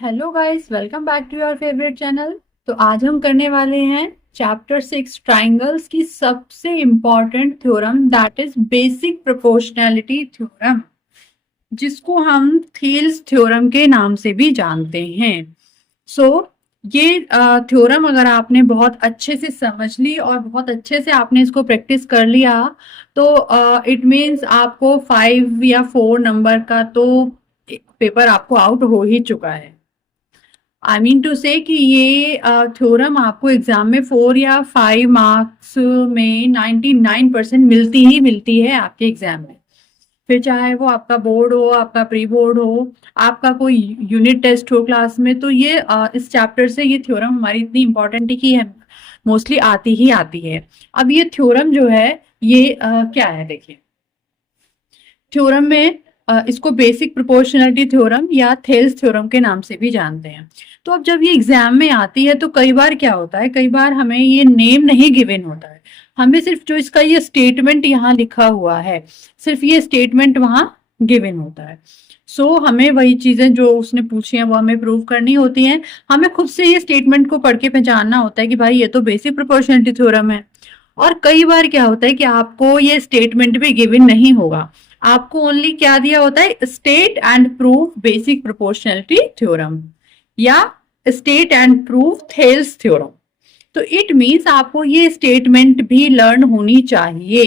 Hello guys, welcome back to your favourite channel. तो आज हम करने वाले हैं चैप्टर 6 ट्राइंगल्स की सबसे important theorem, that is basic proportionality theorem, जिसको हम थेल्स थ्योरम के नाम से भी जानते हैं। ये थ्योरम अगर आपने बहुत अच्छे से समझ ली और बहुत अच्छे से आपने इसको प्रैक्टिस कर लिया तो इट मीन्स आपको 5 या 4 नंबर का तो पेपर आपको आउट हो ही चुका है। आई मीन टू से कि ये थ्योरम आपको एग्जाम में 4 या 5 मार्क्स में 99% मिलती ही मिलती है आपके एग्जाम में। फिर चाहे वो आपका बोर्ड हो, आपका प्री बोर्ड हो, आपका कोई यूनिट टेस्ट हो क्लास में, तो ये इस चैप्टर से ये थ्योरम हमारी इतनी इंपॉर्टेंट है कि है मोस्टली आती ही आती है। अब ये थ्योरम जो है ये क्या है, देखिए थ्योरम में इसको बेसिक प्रोपोर्शनलिटी थ्योरम या थेल्स थ्योरम के नाम से भी जानते हैं। तो अब जब ये एग्जाम में आती है तो कई बार क्या होता है, कई बार हमें ये नेम नहीं गिवन होता है, हमें सिर्फ जो इसका ये स्टेटमेंट यहाँ लिखा हुआ है, सिर्फ ये स्टेटमेंट वहां गिवन होता है। हमें वही चीजें जो उसने पूछी हैं वो हमें प्रूव करनी होती हैं। हमें खुद से ये स्टेटमेंट को पढ़ के पहचानना होता है कि भाई ये तो बेसिक प्रोपोर्शनलिटी थ्योरम है। और कई बार क्या होता है कि आपको ये स्टेटमेंट भी गिवन नहीं होगा, आपको ओनली क्या दिया होता है, state and prove basic proportionality theorem या state and prove Thales theorem. तो इट मीन्स आपको ये स्टेटमेंट भी लर्न होनी चाहिए।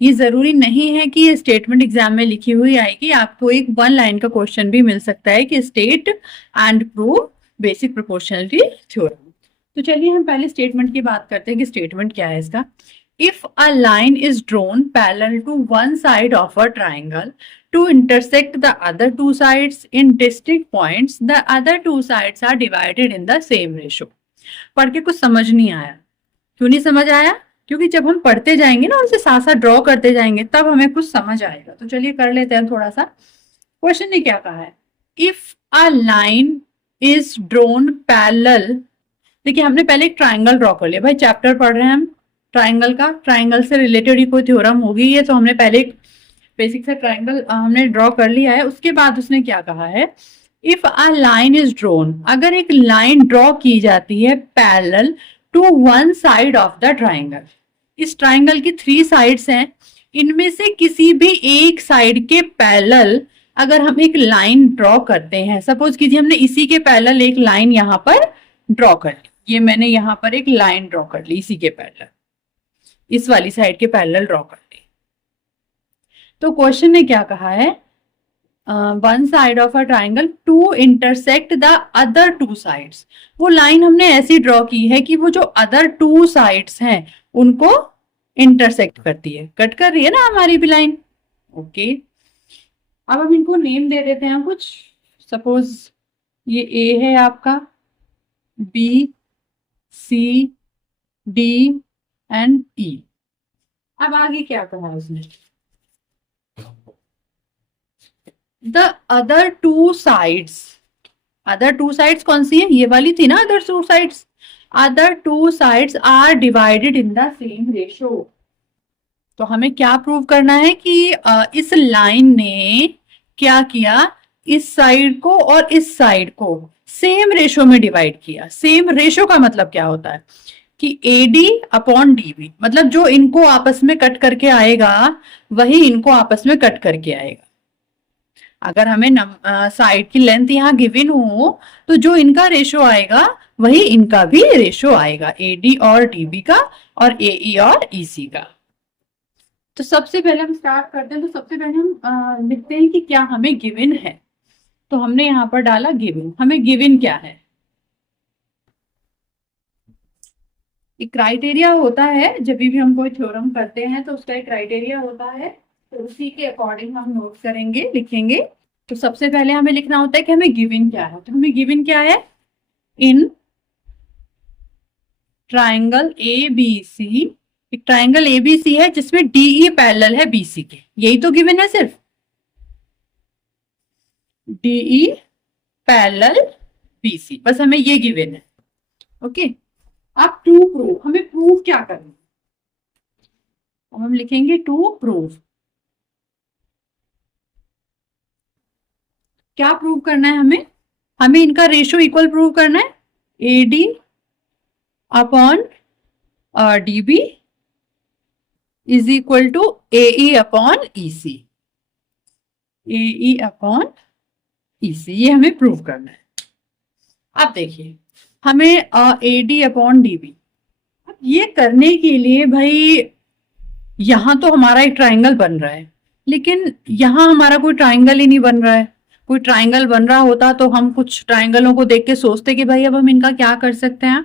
ये जरूरी नहीं है कि ये स्टेटमेंट एग्जाम में लिखी हुई आएगी, आपको एक 1 लाइन का क्वेश्चन भी मिल सकता है कि state and prove basic proportionality theorem. तो चलिए हम पहले स्टेटमेंट की बात करते हैं कि स्टेटमेंट क्या है इसका। If a line is drawn parallel to one side of a triangle to intersect the other two sides in distinct points, the other two sides are divided in the same ratio। पढ़ के कुछ समझ नहीं आया, क्यों नहीं समझ आया? क्योंकि जब हम पढ़ते जाएंगे ना, उनसे साथ साथ ड्रॉ करते जाएंगे, तब हमें कुछ समझ आएगा। तो चलिए कर लेते हैं थोड़ा सा। क्वेश्चन ने क्या कहा है, if a line is drone parallel. देखिए हमने पहले एक ट्राइंगल ड्रॉ कर लिया, भाई चैप्टर पढ़ रहे हैं हम ट्राइंगल का, ट्राइंगल से रिलेटेड ही कोई थ्योरम होगी ये, तो हमने पहले एक बेसिक सा ट्राइंगल हमने ड्रॉ कर लिया है। उसके बाद उसने क्या कहा है, if a line is drawn, अगर एक लाइन ड्रॉ की जाती है parallel to one side of the triangle, इस ट्राइंगल की 3 साइड्स हैं, इनमें से किसी भी एक साइड के पैरेलल अगर हम एक लाइन ड्रॉ करते हैं, सपोज कीजिए हमने इसी के पैरेलल एक लाइन यहां पर ड्रॉ कर ली, ये मैंने यहां पर एक लाइन ड्रॉ कर ली इसी के पैरेलल, इस वाली साइड के पैरेलल ड्रॉ कर ली। तो क्वेश्चन ने क्या कहा है, one side of a triangle to intersect the other two sides. वो लाइन हमने ऐसी ड्रॉ की है कि वो जो अदर टू साइड्स हैं उनको इंटरसेक्ट करती है, कट कर रही है ना हमारी भी लाइन। ओके, अब हम इनको नेम दे देते हैं कुछ। सपोज ये ए है आपका, B, C, D and E. अब आगे क्या कहा है उसने, the other two sides. Other two sides कौन सी है, ये वाली थी ना other two sides. Other two sides are divided in the same ratio. तो हमें क्या प्रूव करना है कि इस लाइन ने क्या किया, इस साइड को और इस साइड को सेम रेशियो में डिवाइड किया। सेम रेशियो का मतलब क्या होता है कि AD अपॉन DB, मतलब जो इनको आपस में कट करके आएगा वही इनको आपस में कट करके आएगा। अगर हमें साइड की लेंथ यहाँ गिवन हो तो जो इनका रेशो आएगा वही इनका भी रेशो आएगा, AD और DB का और AE और EC का। तो सबसे पहले हम स्टार्ट करते हैं, तो सबसे पहले हम लिखते हैं कि क्या हमें गिवन है। तो हमने यहाँ पर डाला गिवन, हमें गिवन क्या है, एक क्राइटेरिया होता है जब भी हम कोई थ्योरम करते हैं तो उसका एक क्राइटेरिया होता है, तो उसी के अकॉर्डिंग हम नोट करेंगे, लिखेंगे। तो सबसे पहले हमें लिखना होता है कि हमें गिवन क्या है। तो हमें गिवन क्या है, इन ट्राइंगल ABC, एक ट्राइंगल ABC है जिसमें DE पैरेलल है BC के, यही तो गिवन है सिर्फ, DE पैरेलल BC, बस हमें ये गिवन है। ओके, अब टू प्रूव, हमें प्रूव क्या करना है, हम लिखेंगे टू प्रूव। क्या प्रूव करना है हमें, हमें इनका रेशियो इक्वल प्रूव करना है, AD upon DB is equal to AE upon EC, AE upon EC, ये हमें प्रूव करना है। अब देखिए हमें AD अपॉन DB, अब ये करने के लिए भाई यहां तो हमारा एक ट्राइंगल बन रहा है, लेकिन यहां हमारा कोई ट्राइंगल ही नहीं बन रहा है। कोई ट्राइंगल बन रहा होता तो हम कुछ ट्राइंगलों को देख के सोचते कि भाई अब हम इनका क्या कर सकते हैं।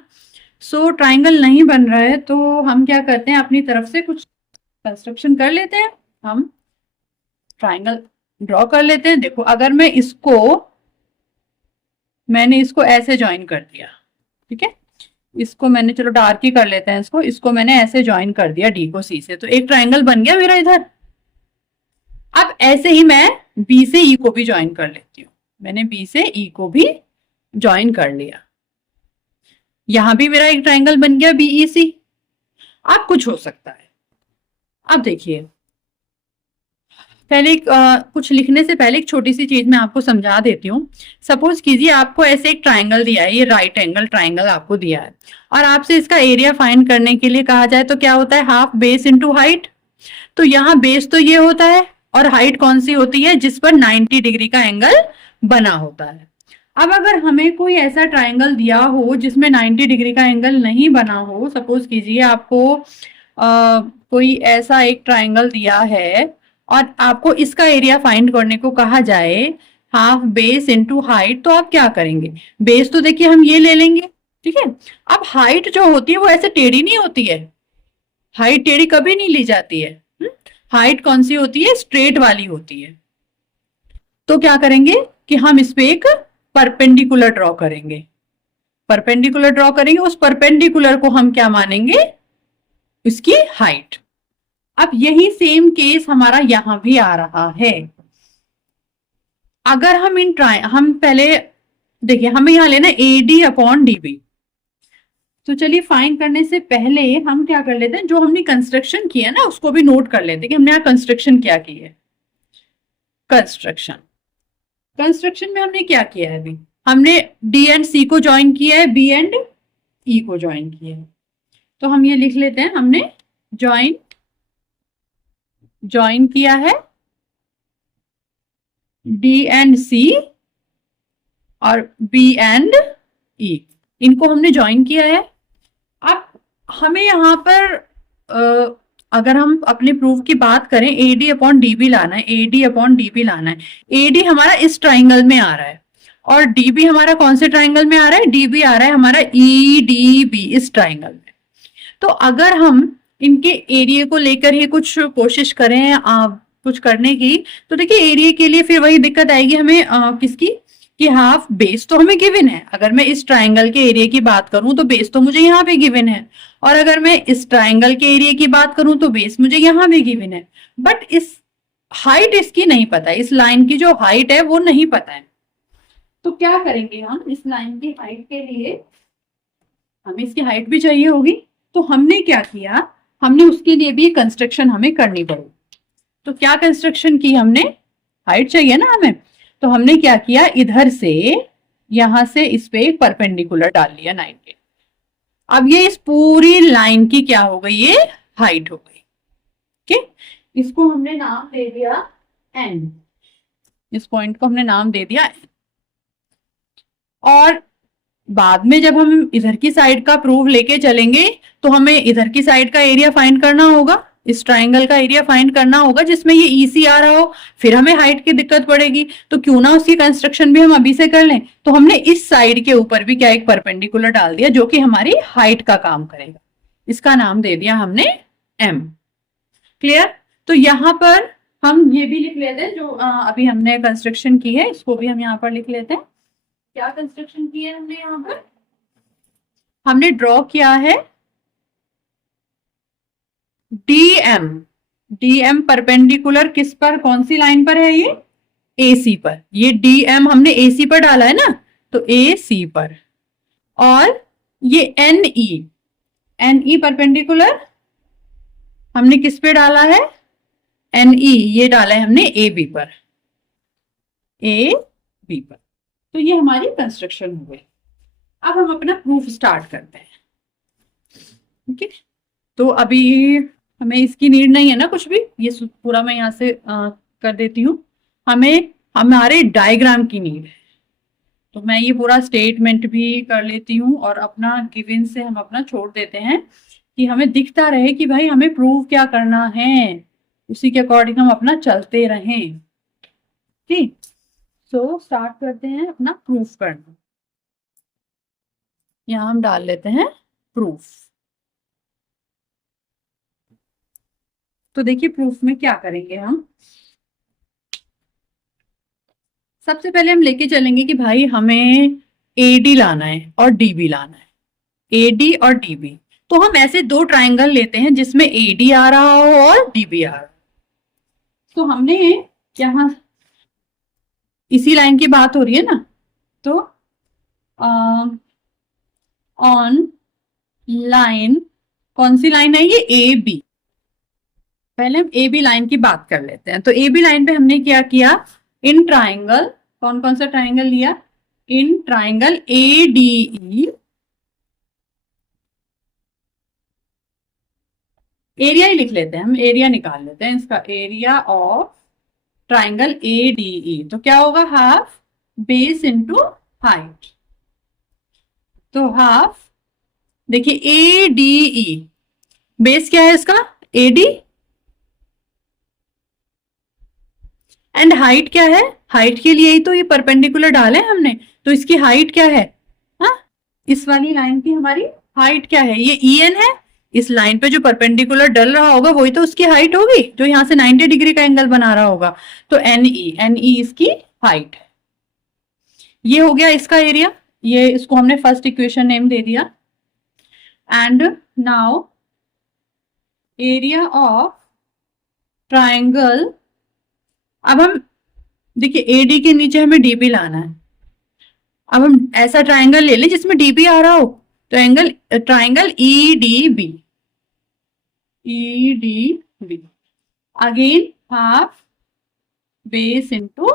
सो ट्राइंगल नहीं बन रहा है तो हम क्या करते हैं, अपनी तरफ से कुछ कंस्ट्रक्शन कर लेते हैं, हम ट्राइंगल ड्रॉ कर लेते हैं। देखो अगर मैंने इसको ऐसे ज्वाइन कर दिया, ठीक है, इसको मैंने, चलो डार्क ही कर लेते हैं इसको मैंने ऐसे ज्वाइन कर दिया डी को सी से, तो एक ट्राइंगल बन गया मेरा इधर। अब ऐसे ही मैं बी से ई को भी ज्वाइन कर लेती हूँ, मैंने बी से ई को भी ज्वाइन कर लिया, यहां भी मेरा एक ट्राइंगल बन गया बीई सी। अब कुछ हो सकता है। अब देखिए पहले कुछ लिखने से पहले एक छोटी सी चीज मैं आपको समझा देती हूँ। सपोज कीजिए आपको ऐसे एक ट्राइंगल दिया है, ये राइट एंगल ट्राइंगल आपको दिया है, और आपसे इसका एरिया फाइंड करने के लिए कहा जाए तो क्या होता है, हाफ बेस इनटू हाइट। तो यहाँ बेस तो ये होता है और हाइट कौन सी होती है, जिस पर 90 डिग्री का एंगल बना होता है। अब अगर हमें कोई ऐसा ट्राइंगल दिया हो जिसमें 90 डिग्री का एंगल नहीं बना हो, सपोज कीजिए आपको कोई ऐसा एक ट्राइंगल दिया है और आपको इसका एरिया फाइंड करने को कहा जाए हाफ बेस इनटू हाइट, तो आप क्या करेंगे, बेस तो देखिए हम ये ले लेंगे, ठीक है। अब हाइट जो होती है वो ऐसे टेढ़ी नहीं होती है, हाइट टेढ़ी कभी नहीं ली जाती है, हाइट कौन सी होती है, स्ट्रेट वाली होती है। तो क्या करेंगे कि हम इस पे एक परपेंडिकुलर ड्रॉ करेंगे, परपेंडिकुलर ड्रॉ करेंगे, उस परपेंडिकुलर को हम क्या मानेंगे, इसकी हाइट। अब यही सेम केस हमारा यहां भी आ रहा है। अगर हम पहले देखिए हमें यहां लेना AD अपॉन DB, तो चलिए फाइंड करने से पहले हम क्या कर लेते हैं, जो हमने कंस्ट्रक्शन किया ना उसको भी नोट कर लेते हैं कि हमने यहाँ कंस्ट्रक्शन क्या की है। कंस्ट्रक्शन में हमने क्या किया है, अभी हमने D एंड C को ज्वाइन किया है, B एंड E को ज्वाइन किया है। तो हम ये लिख लेते हैं, हमने ज्वाइन किया है D एंड C और B एंड E, इनको हमने ज्वाइन किया है। अब हमें यहाँ पर अगर हम अपने प्रूफ की बात करें, AD अपॉन DB लाना है, AD अपॉन DB लाना है। AD हमारा इस ट्राइंगल में आ रहा है और DB हमारा कौन से ट्राइंगल में आ रहा है, DB आ रहा है हमारा EDB इस ट्राइंगल में। तो अगर हम इनके एरिया को लेकर ही कुछ कोशिश करें कुछ करने की, तो देखिए एरिया के लिए फिर वही दिक्कत आएगी हमें किसकी, कि हाफ बेस तो हमें गिवन है। अगर मैं इस ट्राइंगल के एरिया की बात करूं तो बेस तो मुझे यहाँ पे गिवन है, और अगर मैं इस ट्राइंगल के एरिया की बात करूं तो बेस मुझे यहाँ भी गिवन है, बट इस हाइट इसकी नहीं पता है, इस लाइन की जो हाइट है वो नहीं पता है। तो क्या करेंगे हम, इस लाइन की हाइट के लिए हमें इसकी हाइट भी चाहिए होगी, तो हमने क्या किया, हमने उसके लिए भी कंस्ट्रक्शन हमें करनी पड़ेगी। तो क्या कंस्ट्रक्शन की हमने, हाइट चाहिए ना हमें, तो हमने क्या किया, इधर से यहां से इस पे एक परपेंडिकुलर डाल लिया 90। अब ये इस पूरी लाइन की क्या हो गई, ये हाइट हो गई, ठीक। इसको हमने नाम दे दिया N, इस पॉइंट को हमने नाम दे दिया N। और बाद में जब हम इधर की साइड का प्रूफ लेके चलेंगे तो हमें इधर की साइड का एरिया फाइंड करना होगा, इस ट्राइंगल का एरिया फाइंड करना होगा जिसमें ये EC आ रहा हो, फिर हमें हाइट की दिक्कत पड़ेगी। तो क्यों ना उसकी कंस्ट्रक्शन भी हम अभी से कर लें। तो हमने इस साइड के ऊपर भी क्या एक परपेंडिकुलर डाल दिया जो कि हमारी हाइट का काम करेगा, इसका नाम दे दिया हमने M। क्लियर। तो यहां पर हम ये भी लिख लेते हैं जो अभी हमने कंस्ट्रक्शन की है, इसको भी हम यहाँ पर लिख लेते हैं। क्या कंस्ट्रक्शन की है हमने, यहाँ पर हमने ड्रॉ किया है DM परपेंडिकुलर किस पर, कौन सी लाइन पर है, ये AC पर। ये DM हमने AC पर डाला है ना, तो AC पर। और ये NE परपेंडिकुलर हमने किस पे डाला है, NE ये डाला है हमने AB पर, AB पर। तो ये हमारी कंस्ट्रक्शन हो गई। अब हम अपना प्रूफ स्टार्ट करते हैं। ठीक है, तो अभी हमें इसकी नीड नहीं है ना कुछ भी, ये पूरा मैं यहाँ से कर देती हूँ। हमें हमारे डायग्राम की नीड है, तो मैं ये पूरा स्टेटमेंट भी कर लेती हूँ और अपना गिवन से हम अपना छोड़ देते हैं कि हमें दिखता रहे कि भाई हमें प्रूव क्या करना है, उसी के अकॉर्डिंग हम अपना चलते रहें। ठीक, सो स्टार्ट करते हैं अपना प्रूफ करना। यहाँ हम डाल लेते हैं प्रूफ। तो देखिए प्रूफ में क्या करेंगे हम। सबसे पहले हम लेके चलेंगे कि भाई हमें एडी लाना है और डीबी लाना है, एडी और डीबी। तो हम ऐसे दो ट्राइंगल लेते हैं जिसमें एडी आ रहा हो और डीबी आ रहा हो। तो हमने यहाँ इसी लाइन की बात हो रही है ना, तो ऑन लाइन, कौन सी लाइन है ये, ए बी। पहले हम ए बी लाइन की बात कर लेते हैं। तो ए बी लाइन पे हमने क्या किया, इन ट्राइंगल, कौन कौन सा ट्राइंगल लिया, in triangle A D E, area ही लिख लेते हैं हम, एरिया निकाल लेते हैं इसका, area of triangle A D E. तो क्या होगा, हाफ बेस इंटू हाइट। तो हाफ, देखिए ए डी ई, बेस क्या है इसका, ए डी, एंड हाइट क्या है, हाइट के लिए ही तो ये परपेंडिकुलर डाले हमने, तो इसकी हाइट क्या है, हाँ इस वाली लाइन की हमारी हाइट क्या है, ये ई एन है। इस लाइन पे जो परपेंडिकुलर डल रहा होगा वही तो उसकी हाइट होगी, जो यहाँ से 90 डिग्री का एंगल बना रहा होगा। तो एन ई इसकी हाइट है। ये हो गया इसका एरिया, ये इसको हमने फर्स्ट इक्वेशन नेम दे दिया। And now area of triangle, अब हम देखिए एडी के नीचे हमें डीबी लाना है। अब हम ऐसा ट्राइंगल ले लें जिसमें डीबी आ रहा हो, तो angle triangle E D B, E D B, again half base into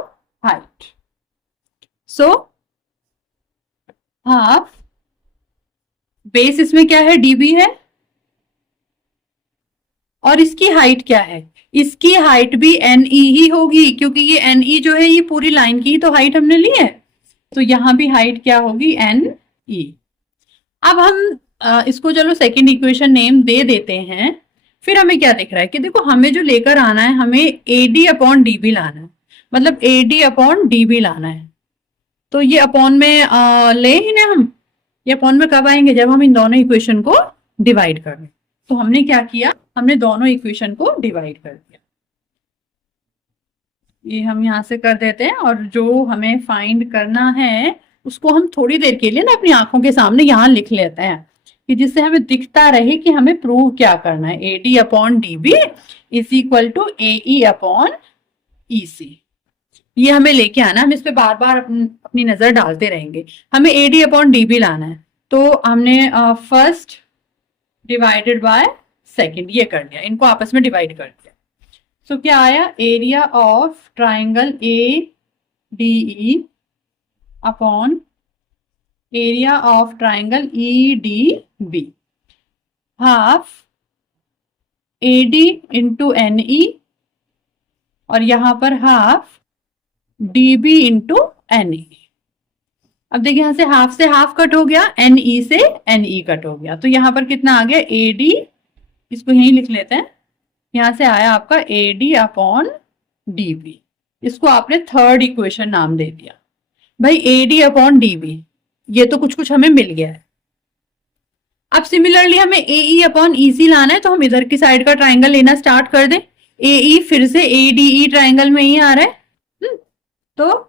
height. So half base इसमें क्या है, डीबी है, और इसकी हाइट क्या है, इसकी हाइट भी एन ई ही होगी, क्योंकि ये एन ई जो है ये पूरी लाइन की तो हाइट हमने ली है। तो यहां भी हाइट क्या होगी, एन ई। अब हम इसको चलो सेकंड इक्वेशन नेम दे देते हैं। फिर हमें क्या दिख रहा है कि देखो हमें जो लेकर आना है, हमें A D upon D B लाना है, मतलब A D upon D B लाना है। तो ये अपॉन में ले ही ना हम, ये अपॉन में कब आएंगे, जब हम इन दोनों इक्वेशन को डिवाइड कर दें। तो हमने क्या किया, हमने दोनों इक्वेशन को डिवाइड कर दिया। ये हम यहां से कर देते हैं, और जो हमें फाइंड करना है उसको हम थोड़ी देर के लिए ना अपनी आंखों के सामने यहां लिख लेते हैं, कि जिससे हमें दिखता रहे कि हमें प्रूव क्या करना है। A D upon D B is equal to A E upon E C. ये हमें लेके आना, हम इस पे बार बार अपनी नजर डालते रहेंगे। हमें A D upon D B लाना है, तो हमने फर्स्ट डिवाइडेड बाय सेकंड ये कर लिया, इनको आपस में डिवाइड कर दिया। सो क्या आया, area of triangle A D E upon area of triangle E D B, half A D into N E, और यहां पर half D B into N E. अब देखिए यहां से हाफ कट हो गया, एन ई से एन ई कट हो गया, तो यहां पर कितना आ गया, ए डी, इसको यहीं लिख लेते हैं, यहां से आया आपका A D upon D B. इसको आपने थर्ड इक्वेशन नाम दे दिया। भाई A D upon D B, ये तो कुछ कुछ हमें मिल गया है। अब सिमिलरली हमें ए ई अपॉन ई सी लाना है, तो हम इधर की साइड का ट्राइंगल लेना स्टार्ट कर दें। ए ई फिर से ए डी ई ट्राइंगल में ही आ रहा है। तो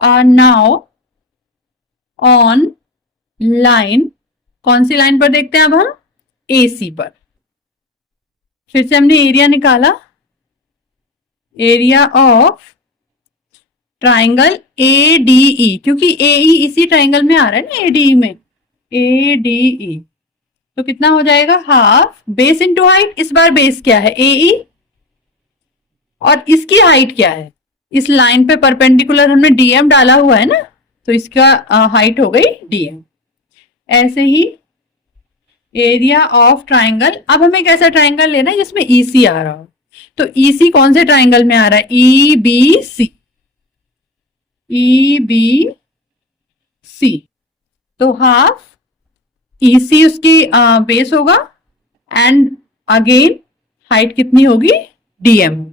नाउ ऑन लाइन, कौन सी लाइन पर देखते हैं अब हम, ए सी पर। फिर से हमने एरिया निकाला, area of triangle A D ई, क्योंकि ए ई इसी ट्राइंगल में आ रहा है ना, ए डी ई में, ए डी ई। तो कितना हो जाएगा, हाफ बेस इंटू हाइट। इस बार बेस क्या है, ए ई, और इसकी हाइट क्या है, इस लाइन पे परपेंडिकुलर हमने डीएम डाला हुआ है ना, तो इसका हाइट हो गई डीएम। ऐसे ही एरिया ऑफ ट्राइंगल, अब हमें एक ऐसा ट्राइंगल लेना है जिसमें ईसी आ रहा हो। तो ईसी कौन से ट्राइंगल में आ रहा है? E B C, E B C. तो हाफ ईसी उसकी बेस होगा, एंड अगेन हाइट कितनी होगी? डीएम।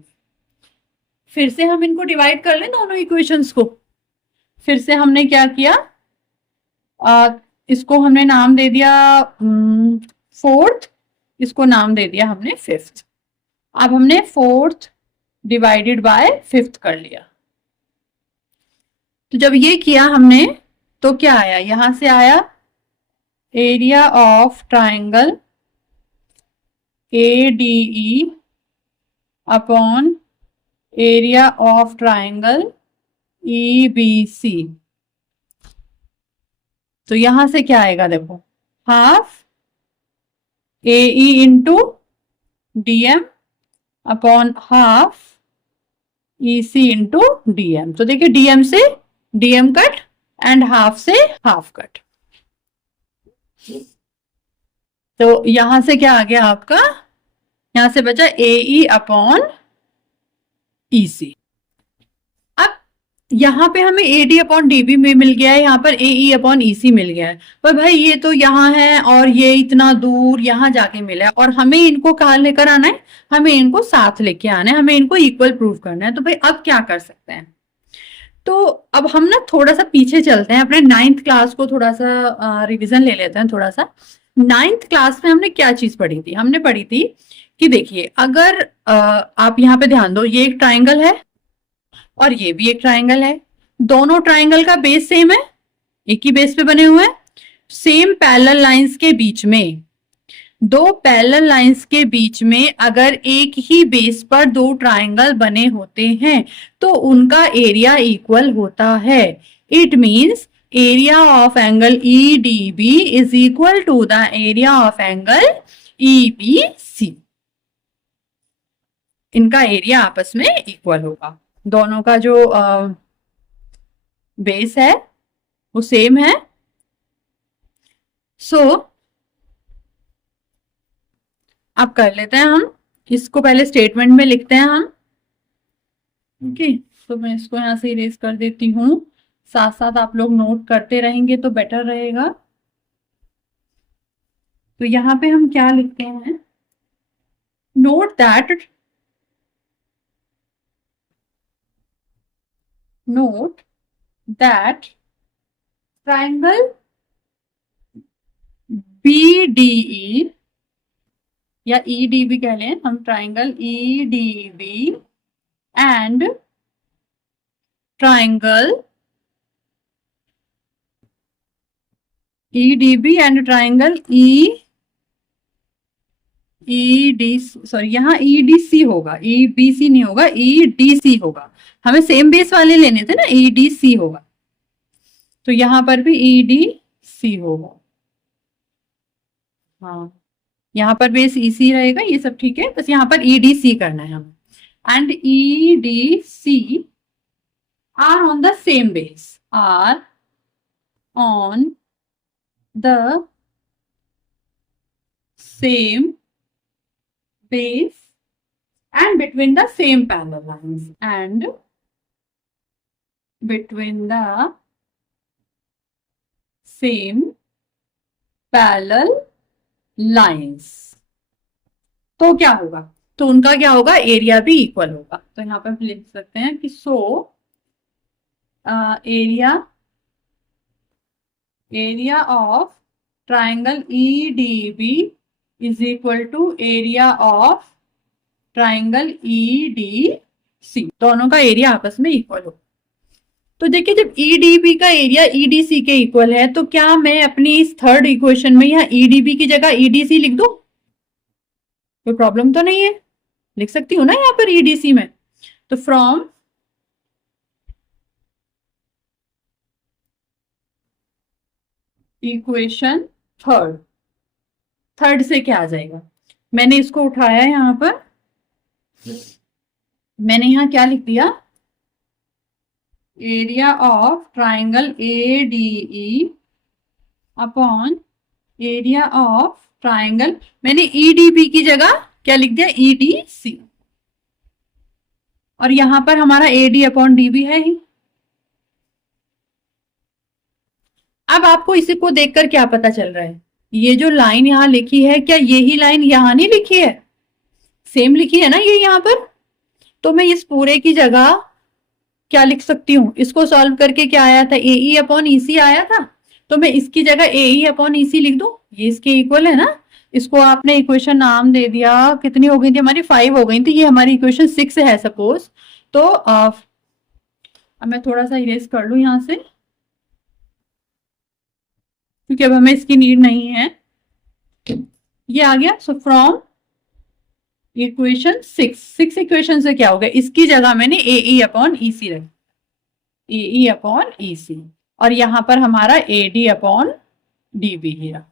फिर से हम इनको डिवाइड कर लें दोनों इक्वेशंस को। फिर से हमने क्या किया, इसको हमने नाम दे दिया फोर्थ, इसको नाम दे दिया हमने फिफ्थ। अब हमने फोर्थ डिवाइडेड बाय फिफ्थ कर लिया। तो जब ये किया हमने तो क्या आया? यहां से आया area of triangle ADE upon area of triangle EBC। तो यहां से क्या आएगा? देखो, half AE into DM upon half EC into DM। तो देखिए DM से DM कट एंड हाफ से हाफ कट। तो यहां से क्या आ गया आपका? यहां से बचा AE अपॉन EC। अब यहाँ पे हमें AD अपॉन DB में मिल गया है, यहाँ पर AE अपॉन EC मिल गया है। पर भाई ये तो यहाँ है और ये इतना दूर यहाँ जाके मिला है, और हमें इनको कहाँ लेकर आना है? हमें इनको साथ लेके आना है, हमें इनको इक्वल प्रूव करना है। तो भाई अब क्या कर सकते हैं? तो अब हम ना थोड़ा सा पीछे चलते हैं, अपने 9th क्लास को थोड़ा सा रिविजन ले लेते हैं थोड़ा सा। 9th क्लास में हमने क्या चीज पढ़ी थी? हमने पढ़ी थी कि देखिए, अगर आप यहाँ पे ध्यान दो, ये एक ट्राइंगल है और ये भी एक ट्राइंगल है। दोनों ट्राइंगल का बेस सेम है, एक ही बेस पे बने हुए हैं। सेम पैरेलल लाइंस के बीच में, दो पैरेलल लाइंस के बीच में अगर एक ही बेस पर दो ट्राइंगल बने होते हैं तो उनका एरिया इक्वल होता है। It means area of angle EDB is equal to the area of angle EBC। इनका एरिया आपस में इक्वल होगा, दोनों का जो बेस है वो सेम है। सो अब कर लेते हैं हम इसको, पहले स्टेटमेंट में लिखते हैं हम। ओके, तो मैं इसको यहां से इरेज कर देती हूँ, साथ साथ आप लोग नोट करते रहेंगे तो बेटर रहेगा। तो यहाँ पे हम क्या लिखते हैं? नोट दैट ट्राइंगल BDE या EDB कह लें हम, triangle EDB and triangle EDB and triangle sorry, यहाँ EDC होगा, EBC नहीं होगा, EDC होगा। हमें सेम बेस वाले लेने थे ना, EDC होगा। तो यहाँ पर भी EDC होगा। हाँ, यहाँ पर बेस EC रहेगा, ये सब ठीक है, बस यहाँ पर EDC करना है हमें। And EDC are on the same बेस, are on the same base and between the same parallel lines, and between the same parallel lines। तो क्या होगा? तो उनका क्या होगा? एरिया भी इक्वल होगा। तो यहाँ पे हम लिख सकते हैं कि area of triangle EDB is equal to area of triangle EDC। दोनों का एरिया आपस में इक्वल हो। तो देखिए, जब EDB का एरिया EDC के इक्वल है तो क्या मैं अपनी इस थर्ड इक्वेशन में यहाँ EDB की जगह EDC लिख दूं? कोई प्रॉब्लम तो नहीं है, लिख सकती हूँ ना यहाँ पर EDC में। तो फ्रॉम इक्वेशन थर्ड से क्या आ जाएगा? मैंने इसको उठाया है, यहाँ पर मैंने यहाँ क्या लिख दिया? Area of triangle ADE upon area of triangle, मैंने EDB की जगह क्या लिख दिया, EDC, और यहां पर हमारा AD अपॉन DB है ही। अब आपको इसी को देखकर क्या पता चल रहा है, ये जो लाइन यहां लिखी है, क्या यही लाइन यहां नहीं लिखी है, सेम लिखी है ना ये यहां पर। तो मैं इस पूरे की जगह क्या लिख सकती हूँ, इसको सॉल्व करके क्या आया था, AE अपॉन EC आया था, तो मैं इसकी जगह AE अपॉन EC लिख दूं, ये इसके इक्वल है ना। इसको आपने इक्वेशन नाम दे दिया, कितनी हो गई थी हमारी, 5 हो गई थी, ये हमारी इक्वेशन 6 है सपोज। तो अब मैं थोड़ा सा इरेज कर लू यहां से, क्योंकि अब हमें इसकी नीड नहीं है। ये आ गया, सो फ्रॉम इक्वेशन 6 इक्वेशन से क्या हो गया, इसकी जगह मैंने AE अपॉन EC रखी, AE अपॉन EC, और यहां पर हमारा AD अपॉन DB है।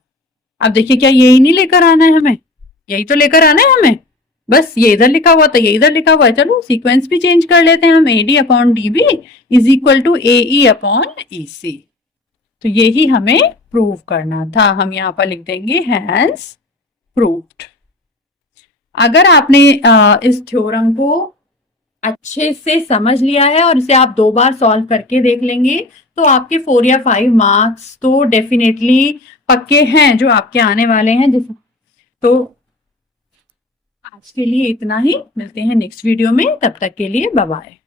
अब देखिए, क्या यही नहीं लेकर आना है हमें, यही तो लेकर आना है हमें, बस ये इधर लिखा हुआ था, ये इधर लिखा हुआ है, चलो सीक्वेंस भी चेंज कर लेते हैं हम, AD upon DB is equal to AE upon EC। तो यही हमें प्रूव करना था, हम यहाँ पर लिख देंगे हैंस प्रूव्ड। अगर आपने इस थ्योरम को अच्छे से समझ लिया है और इसे आप 2 बार सॉल्व करके देख लेंगे, तो आपके 4 या 5 मार्क्स तो डेफिनेटली पक्के हैं जो आपके आने वाले हैं। तो आज के लिए इतना ही, मिलते हैं नेक्स्ट वीडियो में, तब तक के लिए बाय बाय।